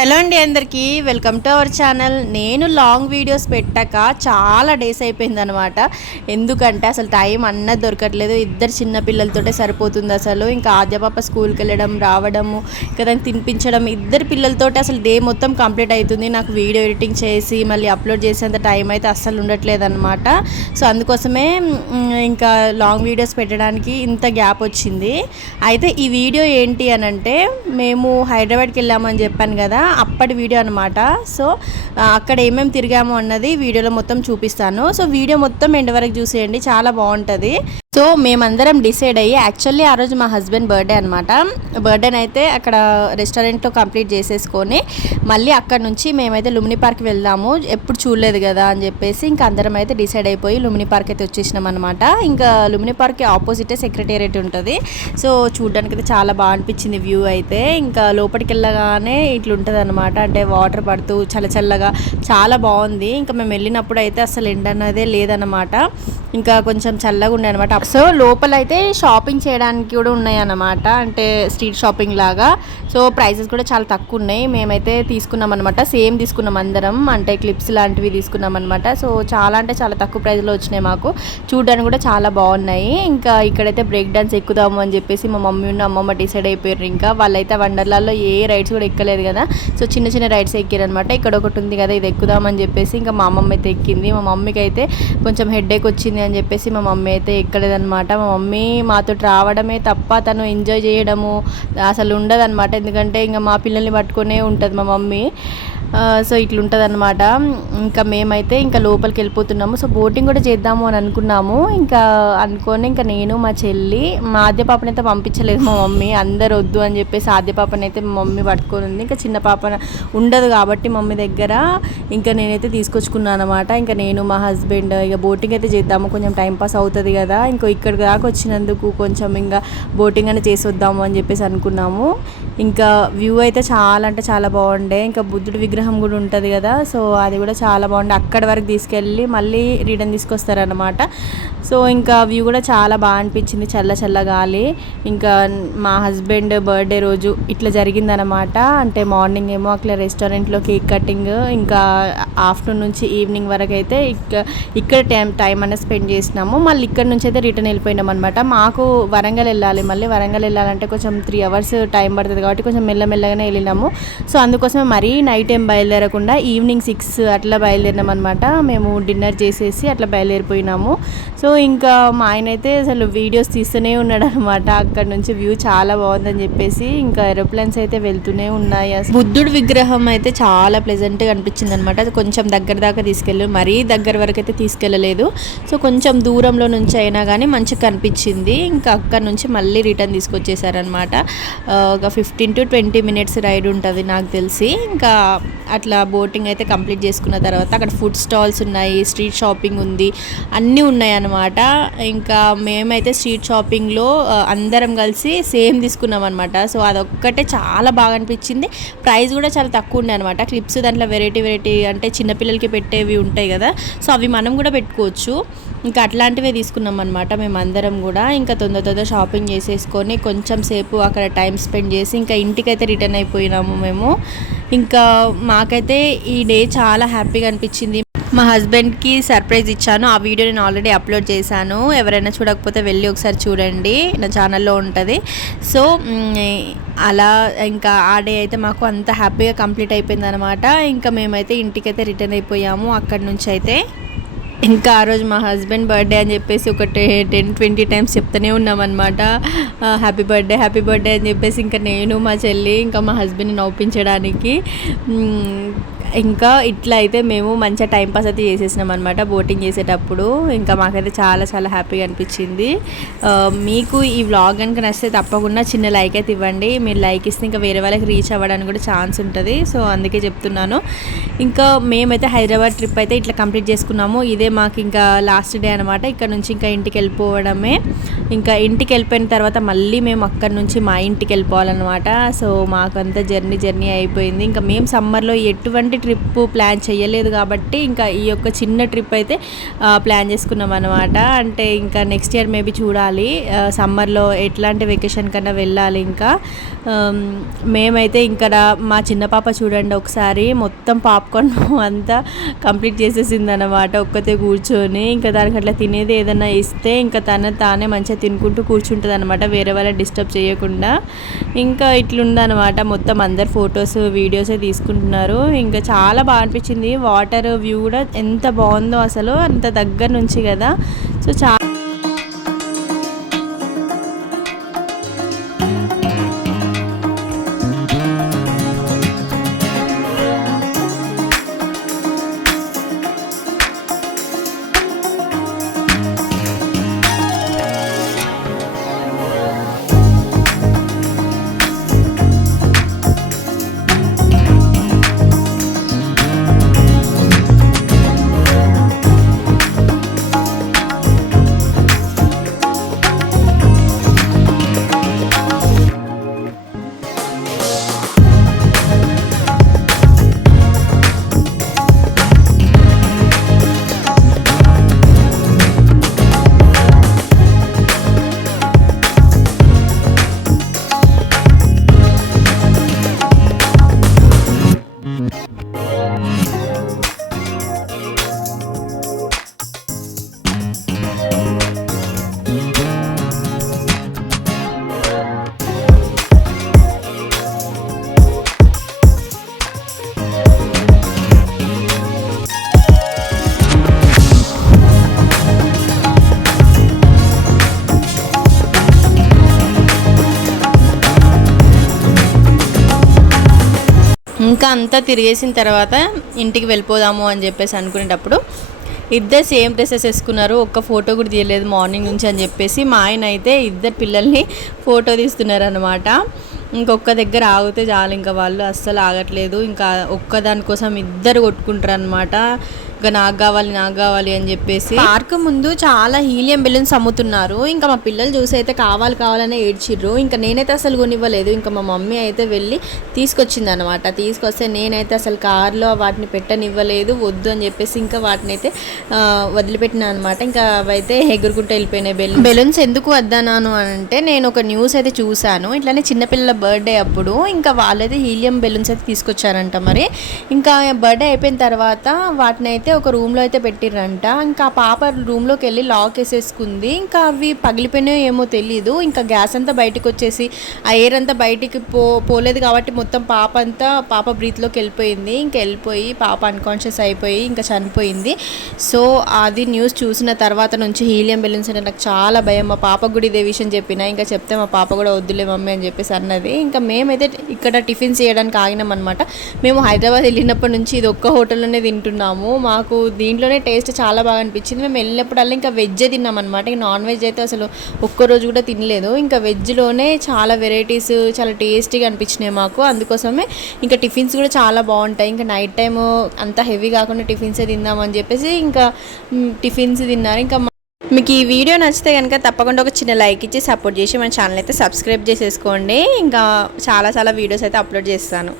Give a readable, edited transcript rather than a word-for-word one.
Hello అండి, అందరికీ welcome to our channel. నేను లాంగ్ వీడియోస్ పెట్టాక చాలా డేస్ అయిపోయిందనమాట. ఎందుకంటే అసలు టైం అన్నది దొరకట్లేదు. ఇద్దరు చిన్న పిల్లలతోటే సరిపోతుంది అసలు. ఇంకా ఆద్యపాప స్కూల్కి వెళ్ళడం, రావడము, ఇంకా దాన్ని తినిపించడం, ఇద్దరు పిల్లలతోటి అసలు డే మొత్తం కంప్లీట్ అవుతుంది. నాకు వీడియో ఎడిటింగ్ చేసి మళ్ళీ అప్లోడ్ చేసేంత టైం అయితే అస్సలు ఉండట్లేదు అనమాట. సో అందుకోసమే ఇంకా లాంగ్ వీడియోస్ పెట్టడానికి ఇంత గ్యాప్ వచ్చింది. అయితే ఈ వీడియో ఏంటి అని అంటే, మేము హైదరాబాద్కి వెళ్ళామని చెప్పాను కదా, అప్పటి వీడియో అనమాట. సో అక్కడ ఏమేమి తిరిగాము అన్నది వీడియోలో మొత్తం చూపిస్తాను. సో వీడియో మొత్తం ఎండ్ వరకు చూసేయండి, చాలా బాగుంటుంది. సో మేమందరం డిసైడ్ అయ్యి, యాక్చువల్లీ ఆ రోజు మా హస్బెండ్ బర్త్డే అనమాట. బర్త్డేని అయితే అక్కడ రెస్టారెంట్లో కంప్లీట్ చేసేసుకొని మళ్ళీ అక్కడ నుంచి మేమైతే లుమిని పార్క్ వెళ్దాము, ఎప్పుడు చూడలేదు కదా అని చెప్పేసి ఇంకా అందరం అయితే డిసైడ్ అయిపోయి లుమిని పార్క్ అయితే వచ్చేసినాం అనమాట. ఇంకా లుమిని పార్క్కి ఆపోజిటే సెక్రటేరియట్ ఉంటుంది. సో చూడడానికి అయితే చాలా బాగా అనిపించింది వ్యూ అయితే. ఇంకా లోపలికి వెళ్ళగానే ఇట్లా ఉంటుంది అనమాట, అంటే వాటర్ పడుతూ చల్లగా చాలా బాగుంది. ఇంకా మేము వెళ్ళినప్పుడు అయితే అసలు ఎండ అన్నదే లేదన్నమాట, ఇంకా కొంచెం చల్లగా ఉండే అనమాట. సో లోపల అయితే షాపింగ్ చేయడానికి కూడా ఉన్నాయి అన్నమాట, అంటే స్ట్రీట్ షాపింగ్ లాగా. సో ప్రైసెస్ కూడా చాలా తక్కువ ఉన్నాయి. మేమైతే తీసుకున్నాం అనమాట, సేమ్ తీసుకున్నాం అందరం, అంటే క్లిప్స్ లాంటివి తీసుకున్నాం అనమాట. సో చాలా అంటే చాలా తక్కువ ప్రైస్లో వచ్చినాయి మాకు, చూడడానికి కూడా చాలా బాగున్నాయి. ఇంకా ఇక్కడైతే బ్రేక్ డాన్స్ ఎక్కుదాము అని చెప్పేసి మా మమ్మీ ఉన్న అమ్మమ్మ డిసైడ్ అయిపోయారు. ఇంకా వాళ్ళైతే వండర్లాలో ఏ రైడ్స్ కూడా ఎక్కలేదు కదా, సో చిన్న రైడ్స్ ఎక్కారు అనమాట. ఇక్కడ ఒకటి ఉంది కదా, ఇది ఎక్కుదామని చెప్పేసి ఇంకా మా అమ్మమ్మ అయితే ఎక్కింది. మా మమ్మీకి అయితే కొంచెం హెడేక్ వచ్చింది అని చెప్పేసి మా మమ్మీ అయితే ఎక్కలేదనమాట. మా మమ్మీ మాతో రావడమే తప్ప తను ఎంజాయ్ చేయడము అసలు ఉండదన్నమాట, ఎందుకంటే ఇంకా మా పిల్లల్ని పట్టుకునే ఉంటుంది మా మమ్మీ. సో ఇట్లుంటుంది అనమాట. ఇంకా మేమైతే ఇంకా లోపలికి వెళ్ళిపోతున్నాము. సో బోటింగ్ కూడా చేద్దాము అని అనుకున్నాము. ఇంకా అనుకొని ఇంకా నేను మా చెల్లి, మా ఆద్య పాపని అయితే పంపించలేదు మా మమ్మీ, అందరు వద్దు అని చెప్పేసి ఆద్య పాపని అయితే మా మమ్మీ పట్టుకొని ఉంది. ఇంకా చిన్న పాప ఉండదు కాబట్టి మమ్మీ దగ్గర ఇంకా నేనైతే తీసుకొచ్చుకున్నాను అనమాట. ఇంకా నేను మా హస్బెండ్ ఇక బోటింగ్ అయితే చేద్దాము, కొంచెం టైంపాస్ అవుతుంది కదా, ఇక్కడి దాకా వచ్చినందుకు కొంచెం ఇంకా బోటింగ్ అని చేసి వద్దాము అని చెప్పేసి అనుకున్నాము. ఇంకా వ్యూ అయితే చాలా అంటే చాలా బాగుండే. ఇంకా బుద్ధుడి విగ్రహం కూడా ఉంటుంది కదా, సో అది కూడా చాలా బాగుండే. అక్కడి వరకు తీసుకెళ్ళి మళ్ళీ రిటర్న్ తీసుకొస్తారనమాట. సో ఇంకా వ్యూ కూడా చాలా బాగా అనిపించింది, చల్ల గాలి. ఇంకా మా హస్బెండ్ బర్త్డే రోజు ఇట్లా జరిగిందనమాట. అంటే మార్నింగ్ ఏమో అట్లా రెస్టారెంట్లో కేక్ కటింగ్, ఇంకా ఆఫ్టర్నూన్ నుంచి ఈవినింగ్ వరకు అయితే ఇక్కడ టైం అనేది స్పెండ్ చేసినాము. మళ్ళీ ఇక్కడ నుంచి అయితే రిటర్న్ వెళ్ళిపోయినాం అనమాట. మాకు వరంగల్ వెళ్ళాలి, మళ్ళీ వరంగల్ వెళ్ళాలంటే కొంచెం 3 hours టైం పడుతుంది కాబట్టి కొంచెం మెల్లగానే వెళ్ళినాము. సో అందుకోసమే మరీ నైట్ ఏం బయలుదేరకుండా ఈవినింగ్ 6 అట్లా బయలుదేరినాం అనమాట. మేము డిన్నర్ చేసేసి అట్లా బయలుదేరిపోయినాము. సో ఇంకా మా ఆయన అయితే అసలు వీడియోస్ తీస్తూనే ఉన్నాడు అనమాట. అక్కడ నుంచి వ్యూ చాలా బాగుందని చెప్పేసి ఇంకా ఏరోప్లేన్స్ అయితే వెళ్తూనే ఉన్నాయి. అసలు బుద్ధుడి విగ్రహం అయితే చాలా ప్లెజెంట్గా అనిపించింది అనమాట. అది దగ్గర దాకా తీసుకెళ్ళి, మరీ దగ్గర వరకు అయితే తీసుకెళ్ళలేదు. సో కొంచెం దూరంలో నుంచి అయినా కానీ మంచిగా కనిపించింది. ఇంకా అక్కడ నుంచి మళ్ళీ రిటర్న్ తీసుకొచ్చేసారనమాట. ఒక 15 to 20 minutes రైడ్ ఉంటుంది నాకు తెలిసి. ఇంకా అట్లా బోటింగ్ అయితే కంప్లీట్ చేసుకున్న తర్వాత అక్కడ ఫుడ్ స్టాల్స్ ఉన్నాయి, స్ట్రీట్ షాపింగ్ ఉంది, అన్నీ ఉన్నాయి అన్నమాట. ఇంకా మేమైతే స్ట్రీట్ షాపింగ్లో అందరం కలిసి సేమ్ తీసుకున్నాం అనమాట. సో అదొక్కటే చాలా బాగా అనిపించింది. ప్రైస్ కూడా చాలా తక్కువ ఉండే అనమాట. క్లిప్స్ దాంట్లో వెరైటీ అంటే చిన్నపిల్లలకి పెట్టేవి ఉంటాయి కదా, సో అవి మనం కూడా పెట్టుకోవచ్చు. ఇంకా అట్లాంటివే తీసుకున్నాం అనమాట మేమందరం కూడా. ఇంకా తొందర షాపింగ్ చేసేసుకొని కొంచెం సేపు అక్కడ టైం స్పెండ్ చేసి ఇంకా ఇంటికైతే రిటర్న్ అయిపోయినాము మేము. ఇంకా మాకైతే ఈ డే చాలా హ్యాపీగా అనిపించింది. మా హస్బెండ్కి సర్ప్రైజ్ ఇచ్చాను, ఆ వీడియో నేను ఆల్రెడీ అప్లోడ్ చేశాను. ఎవరైనా చూడకపోతే వెళ్ళి ఒకసారి చూడండి, నా ఛానల్లో ఉంటుంది. సో అలా ఇంకా ఆ డే అయితే మాకు అంత హ్యాపీగా కంప్లీట్ అయిపోయింది అనమాట. ఇంకా మేమైతే ఇంటికైతే రిటర్న్ అయిపోయాము అక్కడి నుంచి అయితే. ఇంకా ఆ రోజు మా హస్బెండ్ బర్త్డే అని చెప్పేసి ఒక 10-20 times చెప్తూనే ఉన్నామన్నమాట, హ్యాపీ బర్త్డే అని చెప్పేసి. ఇంకా నేను మా చెల్లి ఇంకా మా హస్బెండ్ని నవ్వించడానికి ఇంకా ఇట్లా అయితే మేము మంచిగా టైంపాస్ అయితే చేసేసినాం అనమాట బోటింగ్ చేసేటప్పుడు. ఇంకా మాకైతే చాలా హ్యాపీగా అనిపించింది. మీకు ఈ వ్లాగ్ కనుక నచ్చితే తప్పకుండా చిన్న లైక్ అయితే ఇవ్వండి. మీరు లైక్ ఇస్తే ఇంకా వేరే వాళ్ళకి రీచ్ అవ్వడానికి కూడా ఛాన్స్ ఉంటుంది. సో అందుకే చెప్తున్నాను. ఇంకా మేమైతే హైదరాబాద్ ట్రిప్ అయితే ఇట్లా కంప్లీట్ చేసుకున్నాము. ఇదే మాకు ఇంకా లాస్ట్ డే అనమాట. ఇక్కడ నుంచి ఇంకా ఇంటికి వెళ్ళిపోవడమే. ఇంకా ఇంటికి వెళ్ళిపోయిన తర్వాత మళ్ళీ మేము అక్కడి నుంచి మా ఇంటికి వెళ్ళిపోవాలన్నమాట. సో మాకంతా జర్నీ అయిపోయింది. ఇంకా మేము సమ్మర్లో ఎటువంటి ట్రిప్ ప్లాన్ చేయలేదు కాబట్టి ఇంకా ఈ యొక్క చిన్న ట్రిప్ అయితే ప్లాన్ చేసుకున్నాం అనమాట. అంటే ఇంకా నెక్స్ట్ ఇయర్ మేబీ చూడాలి, సమ్మర్లో ఎట్లాంటి వెకేషన్ కన్నా వెళ్ళాలి. ఇంకా మేమైతే ఇక్కడ మా చిన్న పాప చూడండి ఒకసారి మొత్తం పాప్కార్న్ అంతా కంప్లీట్ చేసేసింది అనమాట ఒక్కతే కూర్చొని. ఇంకా దానికి అట్లా తినేది ఏదైనా ఇస్తే ఇంకా తానే మంచిగా తినుకుంటూ కూర్చుంటుంది అనమాట, వేరే వాళ్ళని డిస్టర్బ్ చేయకుండా. ఇంకా ఇట్లుందనమాట మొత్తం అందరు ఫొటోస్ వీడియోసే తీసుకుంటున్నారు. ఇంకా చాలా బాగా అనిపించింది, వాటర్ వ్యూ కూడా ఎంత బాగుందో అసలు అంత దగ్గర నుంచి కదా. సో చాలా ఇంకా అంతా తిరిగేసిన తర్వాత ఇంటికి వెళ్ళిపోదాము అని చెప్పేసి అనుకునేటప్పుడు ఇద్దరు సేమ్ డ్రెస్సెస్ వేసుకున్నారు, ఒక్క ఫోటో కూడా తీయలేదు మార్నింగ్ నుంచి అని చెప్పేసి మా ఆయన అయితే ఇద్దరు పిల్లల్ని ఫోటో తీస్తున్నారు అనమాట. ఇంకొక దగ్గర ఆగితే చాలు, ఇంకా వాళ్ళు అస్సలు ఆగట్లేదు, ఇంకా ఒక్క దానికోసం ఇద్దరు కొట్టుకుంటారు అనమాట. ఇంకా నాకు కావాలి అని చెప్పేసి పార్క్ ముందు చాలా హీలియం బెలూన్స్ అమ్ముతున్నారు. ఇంకా మా పిల్లలు చూసి అయితే కావాలనే ఏడ్చిర్రు. ఇంకా నేనైతే అసలు కొనివ్వలేదు, ఇంకా మా మమ్మీ అయితే వెళ్ళి తీసుకొచ్చింది అనమాట. తీసుకొస్తే నేనైతే అసలు కార్లో వాటిని పెట్టనివ్వలేదు, వద్దు అని చెప్పేసి ఇంకా వాటిని అయితే వదిలిపెట్టినా అనమాట. ఇంకా అవైతే ఎగురుకుంటూ వెళ్ళిపోయినాయి బెలూన్స్. ఎందుకు వద్దన్నాను అంటే నేను ఒక న్యూస్ అయితే చూశాను, ఇట్లానే చిన్నపిల్లల బర్త్డే అప్పుడు ఇంకా వాళ్ళైతే హీలియం బెలూన్స్ అయితే తీసుకొచ్చారంట. మరి ఇంకా బర్త్డే అయిపోయిన తర్వాత వాటిని అయితే ఒక రూమ్లో అయితే పెట్టిర్రంట. ఇంకా ఆ పాప రూమ్లోకి వెళ్ళి లాక్ వేసేసుకుంది. ఇంకా అవి పగిలిపోయినాయో ఏమో తెలీదు. ఇంకా గ్యాస్ అంతా బయటకు వచ్చేసి ఆ ఎయిర్ అంతా బయటికి పోలేదు కాబట్టి మొత్తం పాప బ్రీత్లోకి వెళ్ళిపోయింది. ఇంకా వెళ్ళిపోయి పాప అన్కాన్షియస్ అయిపోయి ఇంకా చనిపోయింది. సో అది న్యూస్ చూసిన తర్వాత నుంచి హీలియం బెలూన్స్ అంటే నాకు చాలా భయం. మా పాపకు కూడా ఇదే విషయం చెప్పిన, ఇంకా చెప్తే మా పాప కూడా వద్దులే మమ్మీ అని చెప్పేసి అన్నది. ఇంకా మేమైతే ఇక్కడ టిఫిన్స్ చేయడానికి ఆగినాం అనమాట. మేము హైదరాబాద్ వెళ్ళినప్పటి నుంచి ఇది ఒక్క హోటల్లోనే తింటున్నాము. మాకు దీంట్లోనే టేస్ట్ చాలా బాగా అనిపించింది. మేము వెళ్ళినప్పుడల్లా ఇంకా వెజ్జే తిన్నాం అనమాట. ఇంకా నాన్ వెజ్ అయితే అసలు ఒక్కరోజు కూడా తినలేదు. ఇంకా వెజ్లోనే చాలా వెరైటీస్ చాలా టేస్టీగా అనిపించినాయి మాకు. అందుకోసమే ఇంకా టిఫిన్స్ కూడా చాలా బాగుంటాయి. ఇంకా నైట్ టైం అంత హెవీ కాకుండా టిఫిన్సే తిందామని చెప్పేసి ఇంకా టిఫిన్స్ తిన్నారు. ఇంకా మీకు ఈ వీడియో నచ్చితే కనుక తప్పకుండా ఒక చిన్న లైక్ ఇచ్చి సపోర్ట్ చేసి మన ఛానల్ అయితే సబ్స్క్రైబ్ చేసేసుకోండి. ఇంకా చాలా వీడియోస్ అయితే అప్లోడ్ చేస్తాను.